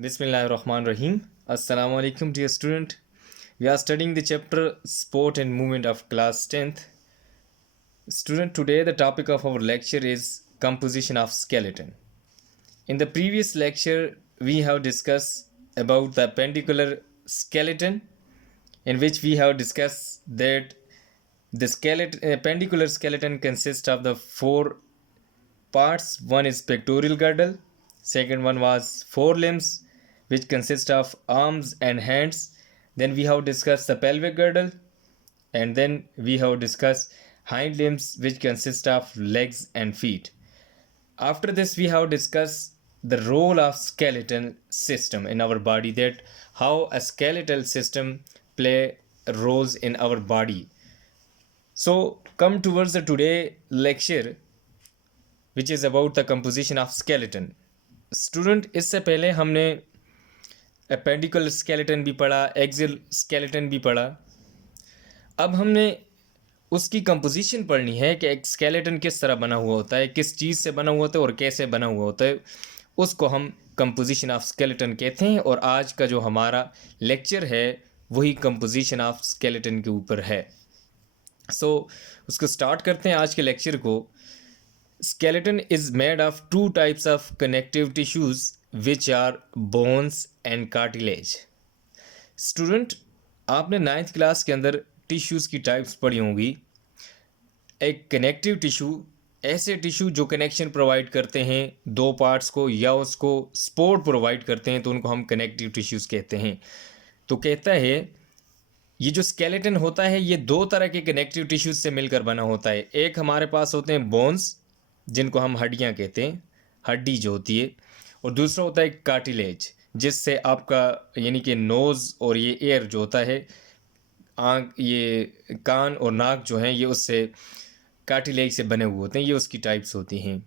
Bismillahirrahmanirrahim. Assalamu alaikum, dear student. We are studying the chapter Sport and Movement of class 10th. Student, today the topic of our lecture is composition of skeleton. In the previous lecture, we have discussed about the appendicular skeleton, in which we have discussed that the appendicular skeleton consists of the four parts. One is pectoral girdle, second one was forelimbs, which consist of arms and hands. Then we have discussed the pelvic girdle, and then we have discussed hind limbs, which consist of legs and feet. After this, we have discussed the role of skeletal system in our body, that how a skeletal system play roles in our body. So come towards the today lecture, which is about the composition of skeleton. Student, इससे पहले हमने appendicular skeleton भी पढ़ा, axial skeleton भी पढ़ा. अब हमने उसकी कंपोजिशन पढ़नी है कि एक स्केलेटन किस तरह बना हुआ होता है, किस चीज़ से बना हुआ होता है और कैसे बना हुआ होता है. उसको हम कंपोजिशन ऑफ स्केलेटन कहते हैं. और आज का जो हमारा लेक्चर है वही कंपोजिशन ऑफ स्केलेटन के ऊपर है. सो उसको स्टार्ट करते हैं आज के लेक्चर को. Skeleton is made of two types of connective tissues, which are bones and cartilage. Student, आपने 9th क्लास के अंदर टिश्यूज़ की टाइप्स पढ़ी होंगी. एक कनेक्टिव टिश्यू, ऐसे टिश्यू जो कनेक्शन प्रोवाइड करते हैं दो पार्ट्स को या उसको सपोर्ट प्रोवाइड करते हैं, तो उनको हम कनेक्टिव टिश्यूज़ कहते हैं. तो कहता है ये जो स्केलेटन होता है ये दो तरह के कनेक्टिव टिश्यूज़ से मिलकर बना होता है. एक हमारे पास होते हैं बोन्स, जिनको हम हड्डियाँ कहते हैं, हड्डी जो होती है. और दूसरा होता है कार्टिलेज, जिससे आपका यानी कि नोज़ और ये एयर जो होता है, आँख, ये कान और नाक जो हैं, ये उससे कार्टिलेज से बने हुए होते हैं. ये उसकी टाइप्स होती हैं.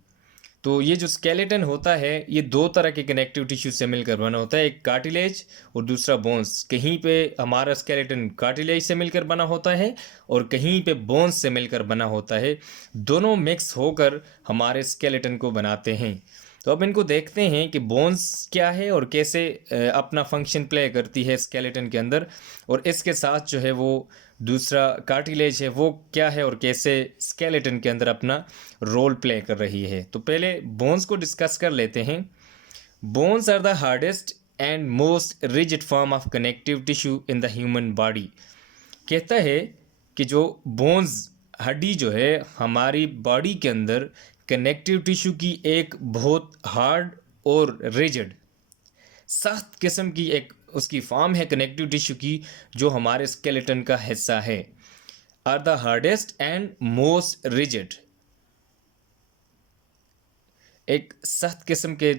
तो ये जो स्केलेटन होता है ये दो तरह के कनेक्टिव टिश्यू से मिलकर बना होता है, एक कार्टिलेज और दूसरा बोन्स. कहीं पे हमारा स्केलेटन कार्टिलेज से मिलकर बना होता है और कहीं पे बोन्स से मिलकर बना होता है. दोनों मिक्स होकर हमारे स्केलेटन को बनाते हैं. तो अब इनको देखते हैं कि बोन्स क्या है और कैसे अपना फंक्शन प्ले करती है स्केलेटन के अंदर, और इसके साथ जो है वो दूसरा कार्टिलेज है वो क्या है और कैसे स्केलेटन के अंदर अपना रोल प्ले कर रही है. तो पहले बोन्स को डिस्कस कर लेते हैं. Bones are the hardest and most rigid form of connective tissue in the human body. कहता है कि जो बोन्स, हड्डी जो है हमारी बॉडी के अंदर कनेक्टिव टिश्यू की एक बहुत हार्ड और रिजिड, सख्त किस्म की एक उसकी फॉर्म है कनेक्टिव टिश्यू की, जो हमारे स्केलेटन का हिस्सा है. Are the hardest and most rigid, एक सख्त किस्म के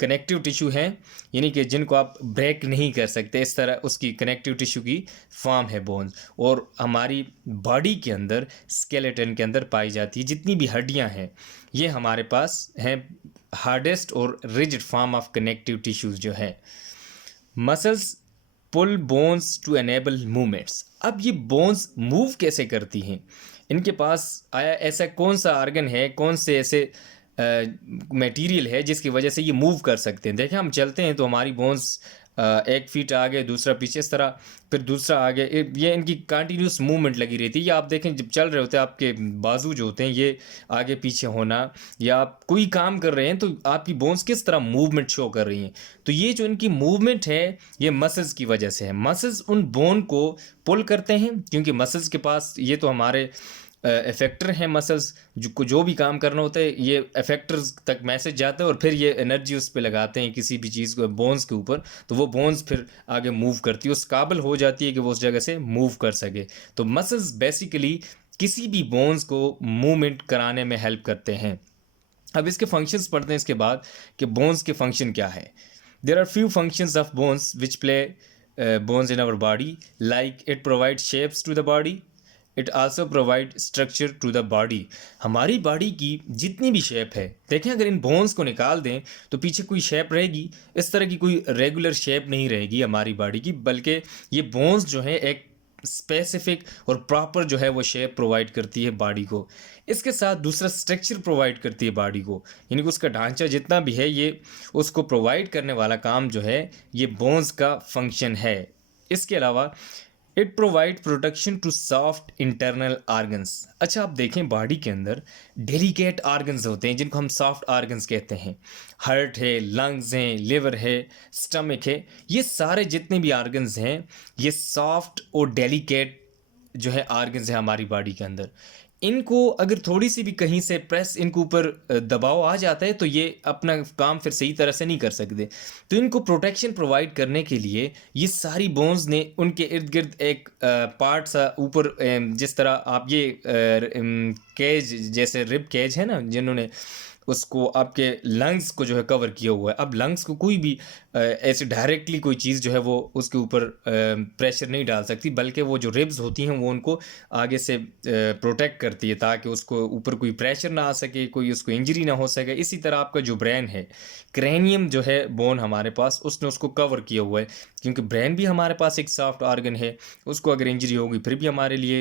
कनेक्टिव टिश्यू हैं, यानी कि जिनको आप ब्रेक नहीं कर सकते, इस तरह उसकी कनेक्टिव टिश्यू की फॉर्म है बोन्स. और हमारी बॉडी के अंदर स्केलेटन के अंदर पाई जाती है जितनी भी हड्डियां हैं, ये हमारे पास हैं हार्डेस्ट और rigid form of connective tissues जो है. Muscles pull bones to enable movements. अब ये बोन्स मूव कैसे करती हैं? इनके पास आया ऐसा कौन सा आर्गन है, कौन से ऐसे मटेरियल है जिसकी वजह से ये मूव कर सकते हैं? देखें, हम चलते हैं तो हमारी बोन्स एक फीट आगे, दूसरा पीछे, इस तरह, फिर दूसरा आगे, ये इनकी कंटिन्यूस मूवमेंट लगी रहती है. या आप देखें जब चल रहे होते हैं आपके बाजू जो होते हैं ये आगे पीछे होना, या आप कोई काम कर रहे हैं तो आपकी बोन्स किस तरह मूवमेंट शो कर रही हैं. तो ये जो इनकी मूवमेंट है ये मसल्स की वजह से है. मसल्स उन बोन को पुल करते हैं, क्योंकि मसल्स के पास ये तो हमारे इफेक्टर हैं. मसल्स जो भी काम करना होता है ये इफेक्टर्स तक मैसेज जाता है और फिर ये एनर्जी उस पर लगाते हैं किसी भी चीज़ को, बोन्स के ऊपर, तो वो बोन्स फिर आगे मूव करती है, उस काबिल हो जाती है कि वो उस जगह से मूव कर सके. तो मसल्स बेसिकली किसी भी बोन्स को मूवमेंट कराने में हेल्प करते हैं. अब इसके फंक्शंस पढ़ते हैं इसके बाद कि बोन्स के फंक्शन क्या है. There are few functions of bones which play bones in our body, like it provide shapes to the body, it also provide structure to the body. हमारी बॉडी की जितनी भी शेप है, देखें अगर इन बोन्स को निकाल दें तो पीछे कोई शेप रहेगी, इस तरह की कोई रेगुलर शेप नहीं रहेगी हमारी बॉडी की, बल्कि ये बोन्स जो है एक स्पेसिफिक और प्रॉपर जो है वो शेप प्रोवाइड करती है बॉडी को। इसके साथ दूसरा स्ट्रक्चर प्रोवाइड करती है बॉडी को, यानी कि उसका ढांचा जितना भी है ये उसको प्रोवाइड करने वाला काम जो है ये बोन्स का फंक्शन है। इसके अलावा it provide protection to soft internal organs. अच्छा, आप देखें बॉडी के अंदर डेलिकेट ऑर्गन्स होते हैं जिनको हम सॉफ्ट ऑर्गन्स कहते हैं। हार्ट है, लंग्स हैं, लिवर है, स्टमक है, ये सारे जितने भी ऑर्गन्स हैं ये सॉफ्ट और डेलिकेट जो है ऑर्गन्स हैं हमारी बॉडी के अंदर। इनको अगर थोड़ी सी भी कहीं से प्रेस इनके ऊपर दबाव आ जाता है तो ये अपना काम फिर सही तरह से नहीं कर सकते। तो इनको प्रोटेक्शन प्रोवाइड करने के लिए ये सारी बोन्स ने उनके इर्द गिर्द एक पार्ट सा ऊपर, जिस तरह आप ये केज जैसे रिब केज है ना, जिन्होंने उसको आपके लंग्स को जो है कवर किया हुआ है। अब लंग्स को कोई भी ऐसे डायरेक्टली कोई चीज़ जो है वो उसके ऊपर प्रेशर नहीं डाल सकती, बल्कि वो जो रिब्स होती हैं वो उनको आगे से प्रोटेक्ट करती है ताकि उसको ऊपर कोई प्रेशर ना आ सके, कोई उसको इंजरी ना हो सके। इसी तरह आपका जो ब्रेन है, क्रेनियम जो है बोन हमारे पास, उसने उसको कवर किया हुआ है, क्योंकि ब्रेन भी हमारे पास एक सॉफ्ट ऑर्गन है, उसको अगर इंजरी होगी फिर भी हमारे लिए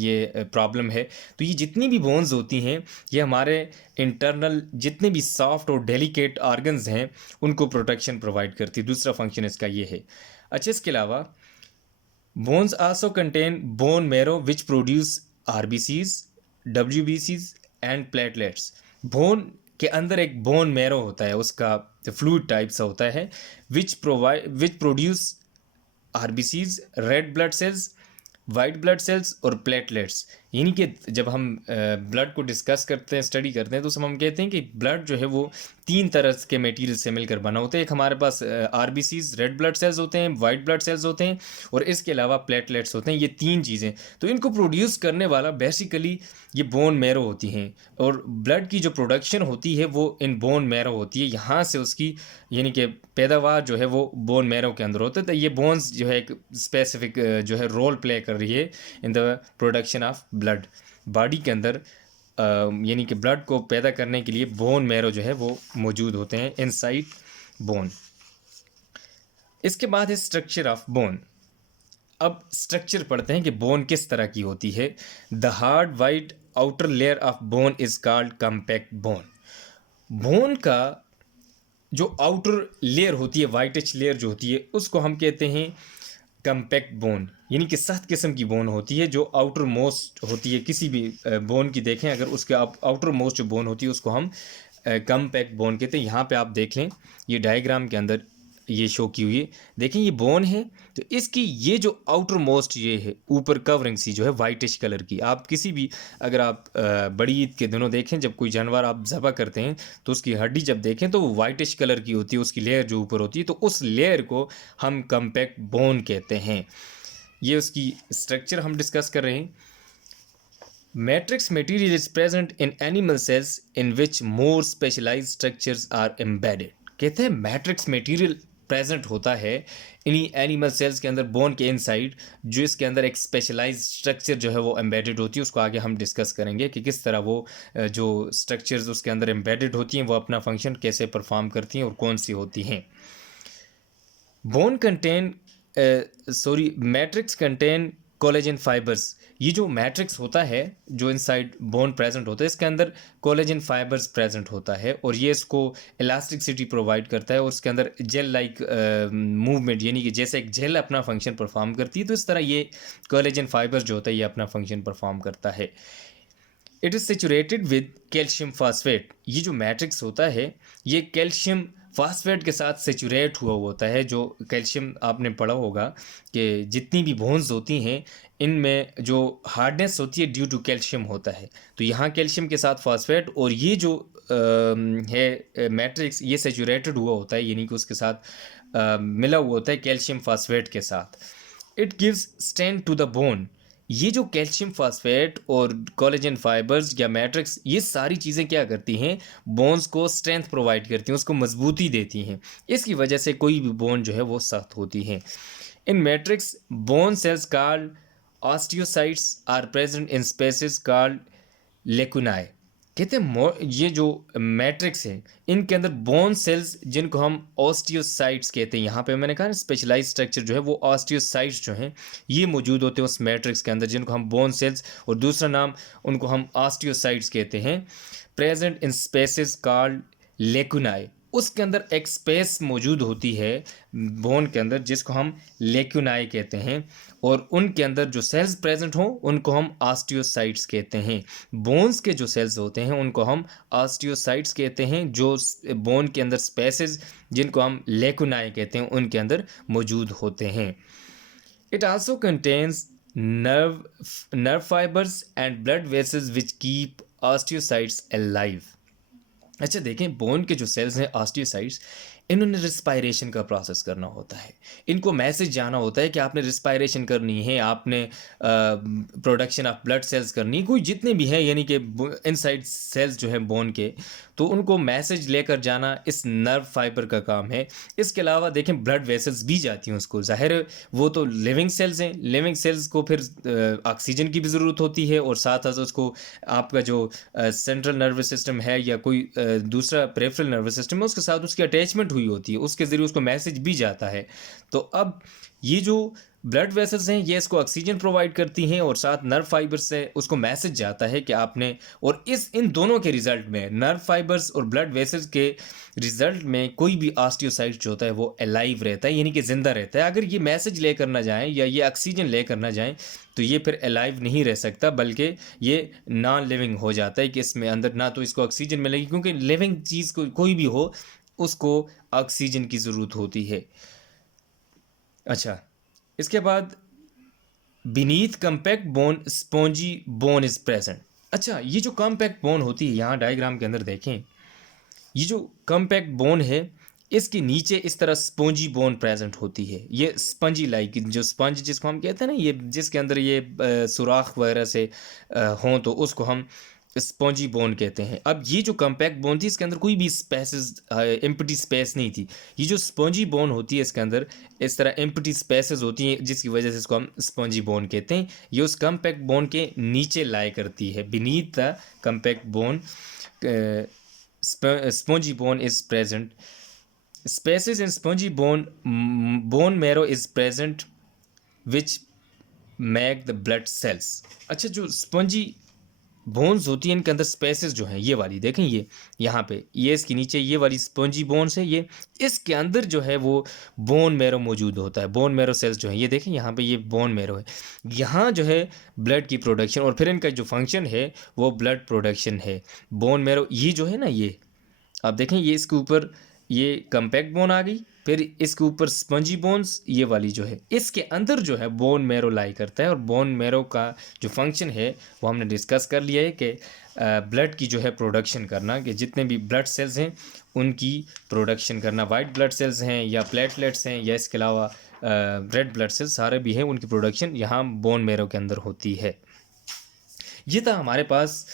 ये प्रॉब्लम है। तो ये जितनी भी बोन्स होती हैं ये हमारे इंटरनल जितने भी सॉफ्ट और डेलिकेट ऑर्गन्स हैं उनको प्रोटेक्शन प्रोवाइड करती है। दूसरा फंक्शन इसका ये है। अच्छा, इसके अलावा bones also contain bone marrow which produce RBCs, डब्ल्यूबीसीज एंड प्लेटलेट्स। बोन के अंदर एक बोन मैरो होता है, उसका फ्लूइड टाइप सा होता है, विच produce RBCs, red blood cells, white blood cells और प्लेटलेट्स। यानी कि जब हम ब्लड को डिस्कस करते हैं, स्टडी करते हैं, तो हम कहते हैं कि ब्लड जो है वो 3 तरह के मटेरियल से मिलकर बना होता है। एक हमारे पास आरबीसीज, रेड ब्लड सेल्स होते हैं, वाइट ब्लड सेल्स होते हैं, और इसके अलावा प्लेटलेट्स होते हैं। ये 3 चीज़ें, तो इनको प्रोड्यूस करने वाला बेसिकली ये बोन मैरो होती हैं, और ब्लड की जो प्रोडक्शन होती है वो इन बोन मैरो होती है। यहाँ से उसकी यानी कि पैदावार जो है वो बोन मैरो के अंदर होता है। तो ये बोन्स जो है एक स्पेसिफिक जो है रोल प्ले कर रही है in the production of blood. Body के अंदर यानी कि ब्लड को पैदा करने के लिए बोन मैरो जो है वो मौजूद होते हैं इनसाइड बोन। इसके बाद है स्ट्रक्चर ऑफ बोन। अब स्ट्रक्चर पढ़ते हैं कि बोन किस तरह की होती है। The hard white outer layer of bone is called compact bone. Bone का जो आउटर लेयर होती है, वाइटिश लेयर जो होती है, उसको हम कहते हैं कम्पैक्ट बोन, यानी कि सख्त किस्म की बोन होती है जो आउटर मोस्ट होती है। किसी भी बोन की देखें, अगर उसके आउटर मोस्ट जो बोन होती है उसको हम कम्पैक्ट बोन कहते हैं। यहाँ पे आप देख लें, ये डायग्राम के अंदर ये शो की हुई है। देखें ये बोन है, तो इसकी ये जो आउटर मोस्ट ये है ऊपर कवरिंग सी जो है वाइटिश कलर की। आप किसी भी अगर आप बड़ी ईद के दिनों देखें, जब कोई जानवर आप ज़बह करते हैं तो उसकी हड्डी जब देखें तो वो वाइटिश कलर की होती है, उसकी लेयर जो ऊपर होती है, तो उस लेयर को हम कम्पैक्ट बोन कहते हैं। ये उसकी स्ट्रक्चर हम डिस्कस कर रहे हैं। Matrix material is present in animal cells in which more specialised structures are embedded. कहते हैं मैट्रिक्स मटेरियल प्रेजेंट होता है इन्हीं एनिमल सेल्स के अंदर, बोन के इनसाइड, जो इसके अंदर एक स्पेशलाइज्ड स्ट्रक्चर जो है वो एम्बेडेड होती है। उसको आगे हम डिस्कस करेंगे कि किस तरह वो जो स्ट्रक्चर्स उसके अंदर एम्बेडेड होती हैं वो अपना फंक्शन कैसे परफॉर्म करती हैं और कौन सी होती हैं। Bone contain matrix contain collagen fibres. ये जो मैट्रिक्स होता है जो इनसाइड बोन प्रेजेंट होता है, इसके अंदर कोलेजन फाइबर्स प्रेजेंट होता है, और ये इसको इलास्टिसिटी प्रोवाइड करता है, और उसके अंदर जेल लाइक मूवमेंट, यानी कि जैसे एक जेल अपना फंक्शन परफॉर्म करती है, तो इस तरह ये कोलेजन फाइबर्स जो होता है ये अपना फंक्शन परफॉर्म करता है। It is saturated with calcium phosphate. ये जो मैट्रिक्स होता है ये कैल्शियम फास्फेट के साथ सेचुरेट हुआ होता है। जो कैल्शियम आपने पढ़ा होगा कि जितनी भी बोन्स होती हैं इनमें जो हार्डनेस होती है ड्यू टू कैल्शियम होता है। तो यहाँ कैल्शियम के साथ फास्फेट, और ये जो है मैट्रिक्स ये सेचुरेटेड हुआ होता है, यानी कि उसके साथ मिला हुआ होता है कैल्शियम फास्फेट के साथ। It gives strength to the bone. ये जो कैल्शियम फास्फेट और कोलेजन फाइबर्स या मैट्रिक्स, ये सारी चीज़ें क्या करती हैं, बोन्स को स्ट्रेंथ प्रोवाइड करती हैं, उसको मजबूती देती हैं। इसकी वजह से कोई भी बोन जो है वो सख्त होती है। In matrix bone cells called osteocytes are present in spaces called lacunae. कहते हैं ये जो मैट्रिक्स है इनके अंदर बोन सेल्स जिनको हम ऑस्टियोसाइट्स कहते हैं, यहाँ पे मैंने कहा स्पेशलाइज स्ट्रक्चर जो है वो ऑस्टियोसाइट्स जो हैं ये मौजूद होते हैं उस मैट्रिक्स के अंदर, जिनको हम बोन सेल्स, और दूसरा नाम उनको हम ऑस्टियोसाइट्स कहते हैं, प्रेजेंट इन स्पेसेस कॉल्ड लेकुनाई। उसके अंदर एक स्पेस मौजूद होती है बोन के अंदर जिसको हम लेक्यूनाई कहते हैं, और उनके अंदर जो सेल्स प्रेजेंट हों उनको हम ऑस्टियोसाइट्स कहते हैं। बोन्स के जो सेल्स होते हैं उनको हम ऑस्टियोसाइट्स कहते हैं, जो बोन के अंदर स्पेसेस जिनको हम लेक्यूनाई कहते हैं उनके अंदर मौजूद होते हैं। It also contains nerve fibers and blood vessels which keep osteocytes alive। अच्छा देखें, बोन के जो सेल्स हैं ऑस्टियोसाइट्स, इन्होंने रिस्पायरेशन का प्रोसेस करना होता है, इनको मैसेज जाना होता है कि आपने रिस्पायरेशन करनी है, आपने प्रोडक्शन ऑफ ब्लड सेल्स करनी है, कोई जितने भी हैं यानी कि इनसाइड सेल्स जो हैं बोन के, तो उनको मैसेज लेकर जाना इस नर्व फाइबर का काम है। इसके अलावा देखें ब्लड वेसल्स भी जाती हैं उसको, जाहिर है वो तो लिविंग सेल्स हैं, लिविंग सेल्स को फिर ऑक्सीजन की भी ज़रूरत होती है, और साथ साथ उसको आपका जो सेंट्रल नर्वस सिस्टम है या कोई दूसरा पेरिफेरल नर्वस सिस्टम है उसके साथ उसकी अटैचमेंट हुई होती है, उसके ज़रिए उसको मैसेज भी जाता है। तो अब ये जो ब्लड वेसल्स हैं ये इसको ऑक्सीजन प्रोवाइड करती हैं, और साथ नर्व फाइबर से उसको मैसेज जाता है कि आपने, और इन दोनों के रिजल्ट में, नर्व फाइबर्स और ब्लड वेसल्स के रिजल्ट में, कोई भी ऑस्टियोसाइट जो होता है वो अलाइव रहता है, यानी कि ज़िंदा रहता है। अगर ये मैसेज लेकर ना जाएं या ये ऑक्सीजन लेकर ना जाएं तो ये फिर अलाइव नहीं रह सकता, बल्कि ये नॉन लिविंग हो जाता है कि इसमें अंदर ना तो इसको ऑक्सीजन मिलेगी, क्योंकि लिविंग चीज़ को कोई भी हो उसको ऑक्सीजन की ज़रूरत होती है। अच्छा, इसके बाद beneath compact bone spongy bone is present. अच्छा, ये जो कम्पैक्ट बोन होती है, यहाँ डायग्राम के अंदर देखें, ये जो कम्पैक्ट बोन है इसके नीचे इस तरह स्पॉन्जी बोन प्रेजेंट होती है। ये स्पंजी लाइक, जो स्पंज जिसको हम कहते हैं ना, ये जिसके अंदर ये सुराख वगैरह से हों तो उसको हम स्पॉन्जी बोन कहते हैं। अब ये जो कम्पैक्ट बोन थी इसके अंदर कोई भी स्पेसेस, एम्प्टी स्पेस नहीं थी। ये जो स्पॉन्जी बोन होती है इसके अंदर इस तरह एम्प्टी स्पेसेस होती हैं, जिसकी वजह से इसको हम स्पॉन्जी बोन कहते हैं। ये उस कम्पैक्ट बोन के नीचे लाई करती है, beneath the compact bone spongy bone is present. Spaces in spongy bone marrow is present which make the blood cells। अच्छा, जो स्पंजी बोन्स होती हैं इनके अंदर स्पेसेस जो हैं, ये वाली देखें, ये यहाँ पे ये इसके नीचे ये वाली स्पंजी बोन्स है, ये इसके अंदर जो है वो बोन मैरो मौजूद होता है। बोन मैरो सेल्स जो हैं ये देखें, यहाँ पे ये बोन मैरो है, यहाँ जो है ब्लड की प्रोडक्शन, और फिर इनका जो फंक्शन है वो ब्लड प्रोडक्शन है। बोन मैरो ये जो है ना, ये आप देखें, ये इसके ऊपर ये कम्पैक्ट बोन आ गई, फिर इसके ऊपर स्पंजी बोन्स ये वाली जो है, इसके अंदर जो है बोन मैरो लाई करता है। और बोन मैरो का जो फंक्शन है वो हमने डिस्कस कर लिया है कि ब्लड की जो है प्रोडक्शन करना, कि जितने भी ब्लड सेल्स हैं उनकी प्रोडक्शन करना, वाइट ब्लड सेल्स हैं या प्लेटलेट्स हैं या इसके अलावा रेड ब्लड सेल्स सारे भी हैं, उनकी प्रोडक्शन यहाँ बोन मैरो के अंदर होती है। ये था हमारे पास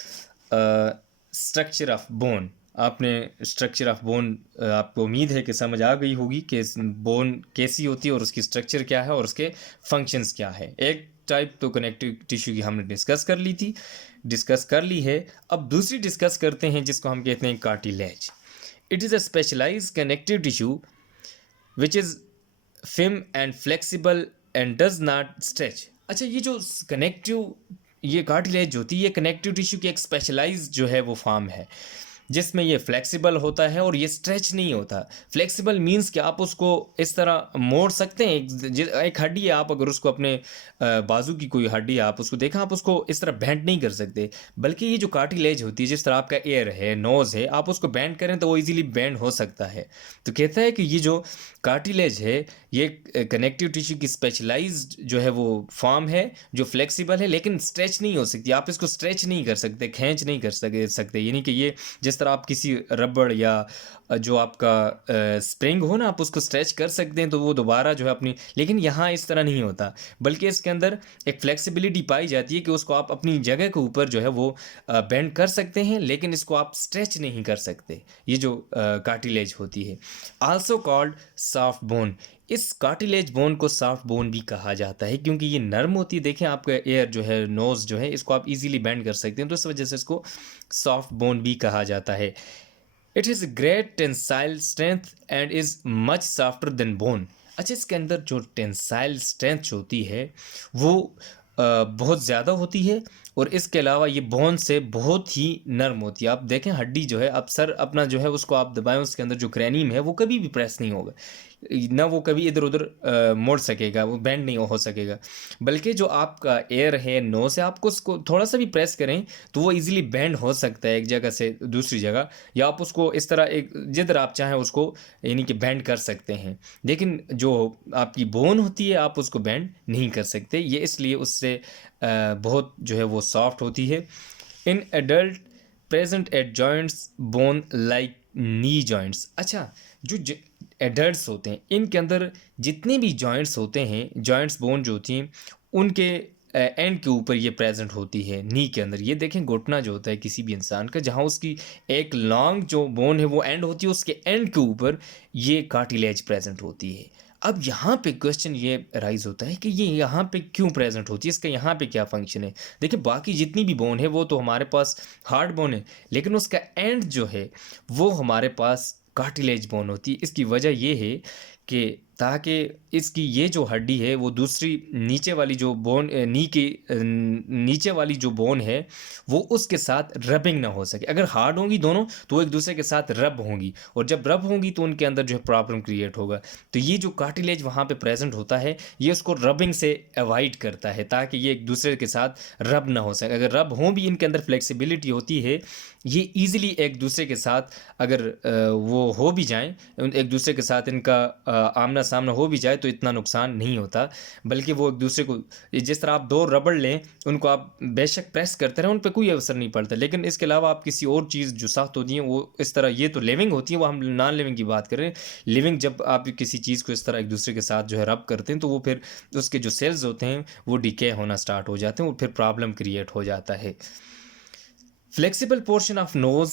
स्ट्रक्चर ऑफ बोन। आपने स्ट्रक्चर ऑफ बोन, आपको उम्मीद है कि समझ आ गई होगी कि बोन कैसी होती है और उसकी स्ट्रक्चर क्या है और उसके फंक्शंस क्या है। एक टाइप तो कनेक्टिव टिश्यू की हमने डिस्कस कर ली है। अब दूसरी डिस्कस करते हैं जिसको हम कहते हैं cartilage. It is a specialise connective tissue which is firm and flexible and does not stretch. अच्छा, ये जो कनेक्टिव, ये कार्टिलेज होती है, ये कनेक्टिव टिश्यू की एक स्पेशलाइज जो है वो फॉर्म है जिसमें ये फ्लेक्सिबल होता है और ये स्ट्रेच नहीं होता। फ्लेक्सिबल मींस कि आप उसको इस तरह मोड़ सकते हैं, एक हड्डी है, आप अगर उसको अपने बाजू की कोई हड्डी है, आप उसको देखा, आप उसको इस तरह बेंड नहीं कर सकते, बल्कि ये जो कार्टिलेज होती है, जिस तरह आपका एयर है, नोज़ है, आप उसको बेंड करें तो वो इजीली बेंड हो सकता है। तो कहता है कि ये जो कार्टिलेज है ये कनेक्टिव टिश्यू की स्पेशलाइज्ड जो है वो फॉर्म है जो फ्लेक्सिबल है लेकिन स्ट्रेच नहीं हो सकती। आप इसको स्ट्रेच नहीं कर सकते, खींच नहीं कर सकते, यानी कि ये जिस तरह आप किसी रबड़ या जो आपका स्प्रिंग हो ना, आप उसको स्ट्रेच कर सकते हैं तो वो दोबारा जो है अपनी, लेकिन यहाँ इस तरह नहीं होता, बल्कि इसके अंदर एक फ्लेक्सिबिलिटी पाई जाती है कि उसको आप अपनी जगह के ऊपर जो है वो बेंड कर सकते हैं, लेकिन इसको आप स्ट्रेच नहीं कर सकते। ये जो कार्टिलेज होती है, आल्सो कॉल्ड सॉफ्ट बोन, इस कार्टिलेज बोन को सॉफ्ट बोन भी कहा जाता है क्योंकि ये नर्म होती है। देखें आपका एयर जो है, नोज़ जो है, इसको आप इजीली बेंड कर सकते हैं, तो इस वजह से इसको सॉफ्ट बोन भी कहा जाता है। It is great tensile strength and is much softer then bone. अच्छा, इसके अंदर जो टेंसाइल स्ट्रेंथ होती है वो बहुत ज़्यादा होती है, और इसके अलावा ये बोन से बहुत ही नर्म होती है। आप देखें हड्डी जो है, आप सर अपना जो है उसको आप दबाएं, उसके अंदर जो क्रैनियम है वो कभी भी प्रेस नहीं होगा, ना वो कभी इधर उधर मोड़ सकेगा, वो बेंड नहीं हो सकेगा। बल्कि जो आपका एयर है, नोज है, आपको उसको थोड़ा सा भी प्रेस करें तो वो इजीली बेंड हो सकता है एक जगह से दूसरी जगह, या आप उसको इस तरह एक जिधर आप चाहें उसको यानी कि बेंड कर सकते हैं। लेकिन जो आपकी बोन होती है आप उसको बेंड नहीं कर सकते, ये इसलिए उससे बहुत जो है वो सॉफ्ट होती है। In adult present at joints bone like knee joints. अच्छा, जो एडल्ट्स होते हैं इनके अंदर जितने भी जॉइंट्स होते हैं, जॉइंट्स बोन जो होती हैं उनके एंड के ऊपर ये प्रेजेंट होती है, नी के अंदर। ये देखें घुटना जो होता है किसी भी इंसान का, जहाँ उसकी एक लॉन्ग जो बोन है वो एंड होती है, उसके एंड के ऊपर ये कार्टिलेज प्रेजेंट होती है। अब यहाँ पे क्वेश्चन ये राइज होता है कि ये यहाँ पे क्यों प्रेजेंट होती है, इसका यहाँ पे क्या फंक्शन है। देखिए बाकी जितनी भी बोन है वो तो हमारे पास हार्ड बोन है, लेकिन उसका एंड जो है वो हमारे पास कार्टिलेज बोन होती है। इसकी वजह ये है कि ताकि इसकी ये जो हड्डी है वो दूसरी नीचे वाली जो बोन नी की नीचे वाली जो बोन है वो उसके साथ रबिंग ना हो सके। अगर हार्ड होंगी दोनों तो वो एक दूसरे के साथ रब होंगी, और जब रब होंगी तो उनके अंदर जो है प्रॉब्लम क्रिएट होगा। तो ये जो कार्टिलेज वहाँ पे प्रेजेंट होता है ये उसको रबिंग से अवॉइड करता है ताकि ये एक दूसरे के साथ रब ना हो सके। अगर रब हों भी इनके अंदर फ्लेक्सिबिलिटी होती है, ये ईजिली एक दूसरे के साथ अगर वो हो भी जाएं, एक दूसरे के साथ इनका आमना सामना हो भी जाए तो इतना नुकसान नहीं होता, बल्कि वो एक दूसरे को जिस तरह आप दो रबड़ लें उनको आप बेशक प्रेस करते रहें उन पर कोई असर नहीं पड़ता, लेकिन इसके अलावा आप किसी और चीज़ जो सख्त होती हैं वो इस तरह, ये तो लिविंग होती है, वो हम नॉन लिविंग की बात कर रहे हैं। लिविंग जब आप किसी चीज़ को इस तरह एक दूसरे के साथ जो है रब करते हैं तो वो फिर उसके जो सेल्स होते हैं वो डिके होना स्टार्ट हो जाते हैं, वो फिर प्रॉब्लम क्रिएट हो जाता है। Flexible portion of nose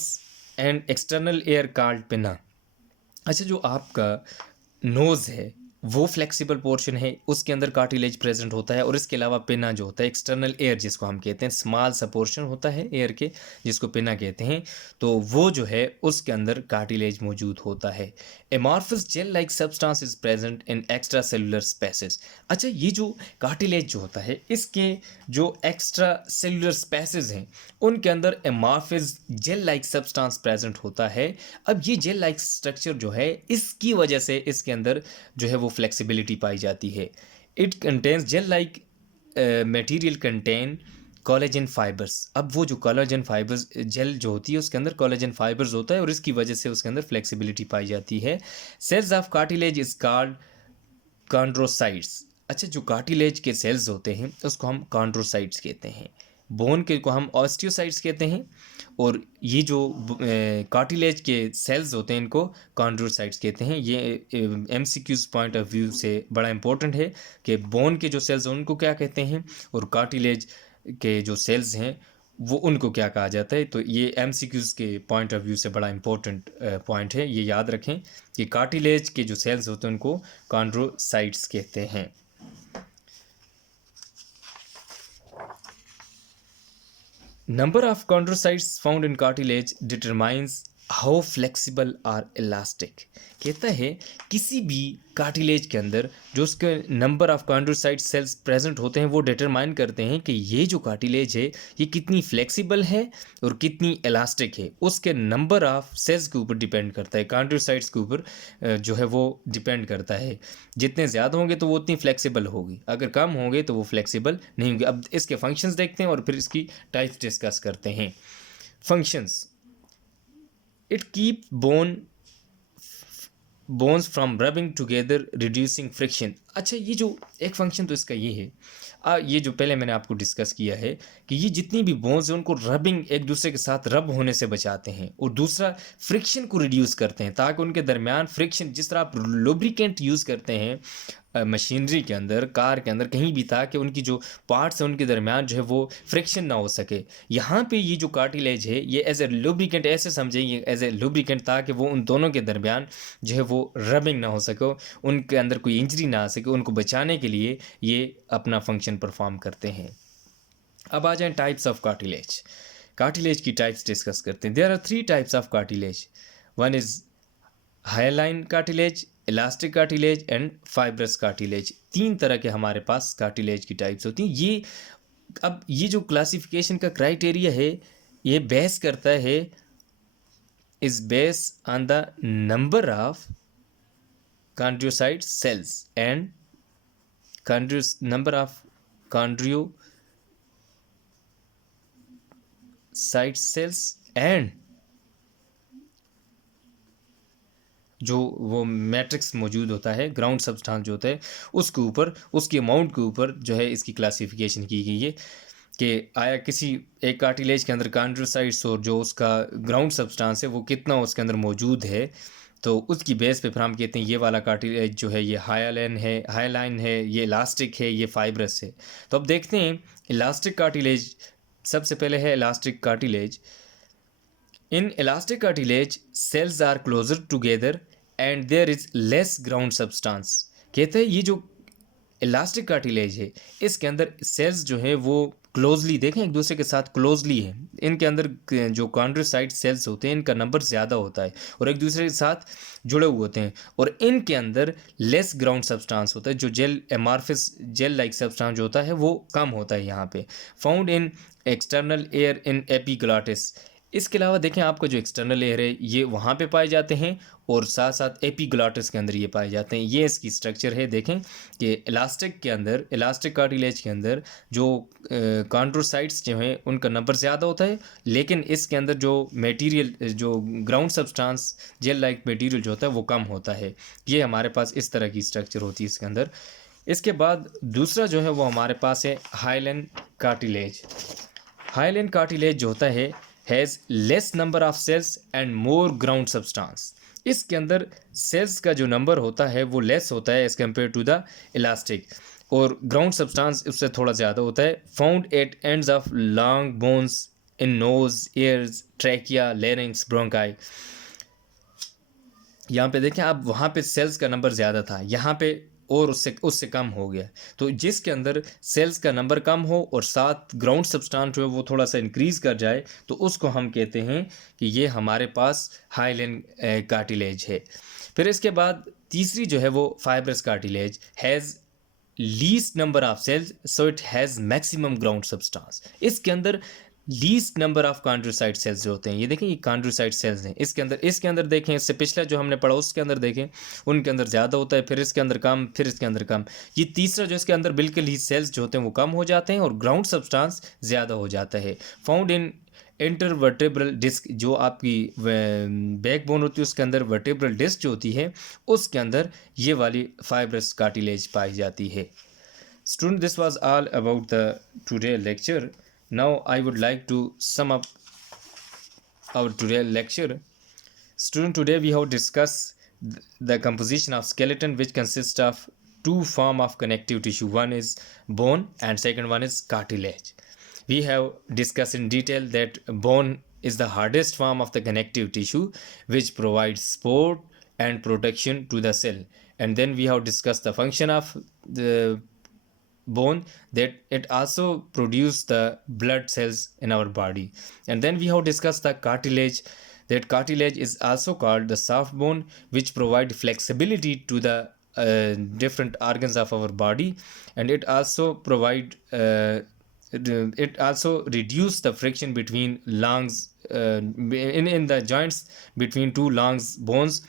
and external air called पिना। अच्छा, जो आपका नोज़ है वो फ्लेक्सिबल पोर्शन है, उसके अंदर कार्टिलेज प्रेजेंट होता है, और इसके अलावा पिना जो होता है एक्सटर्नल एयर जिसको हम कहते हैं, स्मॉल सा पोर्शन होता है एयर के जिसको पिना कहते हैं, तो वो जो है उसके अंदर कार्टिलेज मौजूद होता है। Amorphous gel like substance is present in extra cellular spaces. अच्छा, ये जो कार्टिलेज जो होता है इसके जो एक्स्ट्रा सेलुलर स्पेसेस हैं उनके अंदर amorphous gel like substance present होता है। अब ये जेल लाइक स्ट्रक्चर जो है इसकी वजह से इसके अंदर जो है वो फ्लेक्सिबिलिटी पाई जाती है। It contains gel like material contain collagen fibres. अब वो जो कोलेजन फाइबर्स जेल जो होती है उसके अंदर कोलेजन फाइबर्स होता है और इसकी वजह से उसके अंदर फ्लेक्सिबिलिटी पाई जाती है। Cells of cartilage is called chondrocytes. अच्छा, जो कार्टिलेज के सेल्स होते हैं उसको हम कॉन्ड्रोसाइट्स कहते हैं, बोन के को हम ऑस्टियोसाइट्स कहते हैं, और ये जो कार्टिलेज के सेल्स होते हैं इनको कॉन्ड्रोसाइट्स कहते हैं। ये एमसीक्यूज पॉइंट ऑफ व्यू से बड़ा इंपॉर्टेंट है कि बोन के जो सेल्स हैं उनको क्या कहते हैं और कार्टिलेज के जो सेल्स हैं वो उनको क्या कहा जाता है। तो ये एमसीक्यूज के पॉइंट ऑफ व्यू से बड़ा इंपॉर्टेंट पॉइंट है, ये याद रखें कि कार्टिलेज के जो सेल्स होते हैं उनको कॉन्ड्रोसाइट्स कहते हैं। Number of chondrocytes found in cartilage determines how flexible or elastic। कहता है किसी भी कार्टिलेज के अंदर जो उसके number of chondrocyte cells present होते हैं वो डिटरमाइन करते हैं कि ये जो कार्टिलेज है ये कितनी फ्लेक्सिबल है और कितनी इलास्टिक है, उसके नंबर ऑफ सेल्स के ऊपर डिपेंड करता है, कॉन्ड्रोसाइट्स के ऊपर जो है वो डिपेंड करता है। जितने ज़्यादा होंगे तो वो उतनी फ्लेक्सिबल होगी, अगर कम होंगे तो वो फ्लेक्सिबल नहीं होंगे। अब इसके फंक्शंस देखते हैं और फिर इसकी टाइप्स डिस्कस करते हैं। Functions, it keep bones from rubbing together reducing friction. अच्छा, ये जो एक फंक्शन तो इसका ये है, ये जो पहले मैंने आपको डिस्कस किया है कि ये जितनी भी बोन्स हैं उनको रबिंग, एक दूसरे के साथ रब होने से बचाते हैं, और दूसरा फ्रिक्शन को रिड्यूस करते हैं, ताकि उनके दरमियान फ्रिक्शन, जिस तरह आप लुब्रिकेंट यूज़ करते हैं मशीनरी के अंदर, कार के अंदर, कहीं भी, था कि उनकी जो पार्ट्स हैं उनके दरमियान जो है वो फ्रिक्शन ना हो सके। यहाँ पे ये जो कार्टिलेज है ये एज ए लुब्रिकेंट, ऐसे समझें ये एज ए लुब्रिकेंट, ताकि वो उन दोनों के दरमियान जो है वो रबिंग ना हो सके, उनके अंदर कोई इंजरी ना आ सके, उनको बचाने के लिए ये अपना फंक्शन परफॉर्म करते हैं। अब आ जाएं टाइप्स ऑफ कार्टिलेज। कार्टिलेज की टाइप्स डिस्कस करते हैं। There are 3 types of cartilage. One is hyaline cartilage, elastic cartilage and fibrous cartilage. 3 तरह के हमारे पास कार्टिलेज की टाइप्स होती हैं। अब ये जो क्लासिफिकेशन का क्राइटेरिया है ये बेस करता है, is base on the number of chondrocyte cells and number of chondrocyte cells and जो वो मैट्रिक्स मौजूद होता है, ग्राउंड सब्सटेंस जो होता है उसके ऊपर, उसकी अमाउंट के ऊपर जो है इसकी क्लासिफिकेशन की गई है कि आया किसी एक कार्टिलेज के अंदर कॉन्ड्रोसाइट्स और जो उसका ग्राउंड सब्सटेंस है वो कितना उसके अंदर मौजूद है, तो उसकी बेस पे फिर हम कहते हैं ये वाला कार्टिलेज जो है ये हाइलाइन है, ये इलास्टिक है, ये फाइब्रस है। तो अब देखते हैं इलास्टिक कार्टिलेज। सबसे पहले है elastic cartilage. In elastic cartilage cells are closer together and there is less ground substance. कहते हैं ये जो इलास्टिक कार्टिलेज है इसके अंदर सेल्स जो है वो क्लोजली, देखें एक दूसरे के साथ क्लोजली है। इनके अंदर जो कॉन्ड्रोसाइट सेल्स होते हैं इनका नंबर ज़्यादा होता है और एक दूसरे के साथ जुड़े हुए होते हैं, और इनके अंदर लेस ग्राउंड सब्सटेंस होता है, जो जेल एमार्फिस जेल लाइक सब्सटेंस जो होता है वो कम होता है यहाँ पे। Found in external air in epiglottis. इसके अलावा देखें आपका जो एक्सटर्नल एयर है ये वहाँ पे पाए जाते हैं और साथ साथ एपिग्लॉटिस के अंदर ये पाए जाते हैं। ये इसकी स्ट्रक्चर है। देखें कि इलास्टिक के अंदर, इलास्टिक कार्टिलेज के अंदर जो कॉन्ड्रोसाइट्स जो हैं उनका नंबर ज़्यादा होता है, लेकिन इसके अंदर जो मटेरियल, जो ground substance gel like material जो होता है वो कम होता है। ये हमारे पास इस तरह की स्ट्रक्चर होती है इसके अंदर। इसके बाद दूसरा जो है वो हमारे पास है हाइलाइन कार्टिलेज। हाइलाइन कार्टिलेज जो होता है has less number of cells and more ground substance. इसके अंदर सेल्स का जो नंबर होता है वो लेस होता है as compare to the elastic, और ग्राउंड सब्सटेंस उससे थोड़ा ज़्यादा होता है। Found at ends of long bones in nose, ears, trachea, larynx, bronchi. यहाँ पे देखें आप, वहाँ पे सेल्स का नंबर ज़्यादा था, यहाँ पे और उससे कम हो गया। तो जिसके अंदर सेल्स का नंबर कम हो और साथ ग्राउंड सब्सटेंस जो है वो थोड़ा सा इंक्रीज़ कर जाए तो उसको हम कहते हैं कि ये हमारे पास हाइलाइन कार्टिलेज है। फिर इसके बाद तीसरी जो है वो fibrous cartilage has least number of cells so it has maximum ground substance. इसके अंदर least number of chondrocyte cells जो होते हैं, ये देखें ये कॉन्ड्रोसाइट सेल्स हैं इसके अंदर देखें, इससे पिछला जो हमने पढ़ा उसके अंदर देखें उनके अंदर ज़्यादा होता है, फिर इसके अंदर कम, फिर इसके अंदर कम। ये तीसरा जो इसके अंदर बिल्कुल ही सेल्स जो होते हैं वो कम हो जाते हैं और ग्राउंड सब्सटेंस ज़्यादा हो जाता है। फाउंड इन इंटरवर्टेब्रल डिस्क, जो आपकी बैकबोन होती है उसके अंदर वर्टेब्रल डिस्क जो होती है उसके अंदर ये वाली फाइब्रस कार्टिलेज पाई जाती है। Student, this was all about the today lecture. Now I would like to sum up our today lecture. Student, today we have discussed the composition of skeleton, which consists of two form of connective tissue. One is bone and second one is cartilage. We have discussed in detail that bone is the hardest form of the connective tissue which provides support and protection to the cell. And then we have discussed the function of the bone, that it also produce the blood cells in our body. And then we have discussed the cartilage, that cartilage is also called the soft bone which provide flexibility to the different organs of our body, and it also provide it also reduce the friction between lungs in the joints between two lungs bones.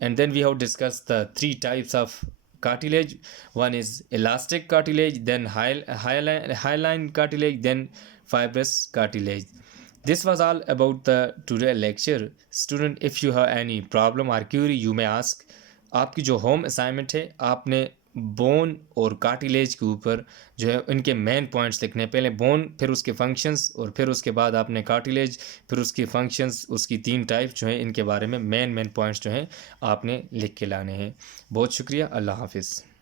And then we have discussed the 3 types of cartilage. One is elastic cartilage, then hyaline cartilage, then fibrous cartilage. This was all about the today lecture. Student, if you have any problem or query you may ask. आपकी जो home assignment है आपने bone और cartilage के ऊपर जो है इनके मेन पॉइंट्स लिखने हैं। पहले बोन, फिर उसके फंक्शंस, और फिर उसके बाद आपने कार्टिलेज, फिर उसकी फंक्शंस, उसकी 3 टाइप जो हैं, इनके बारे में मेन पॉइंट्स जो हैं आपने लिख के लाने हैं। बहुत शुक्रिया। अल्लाह हाफिज़।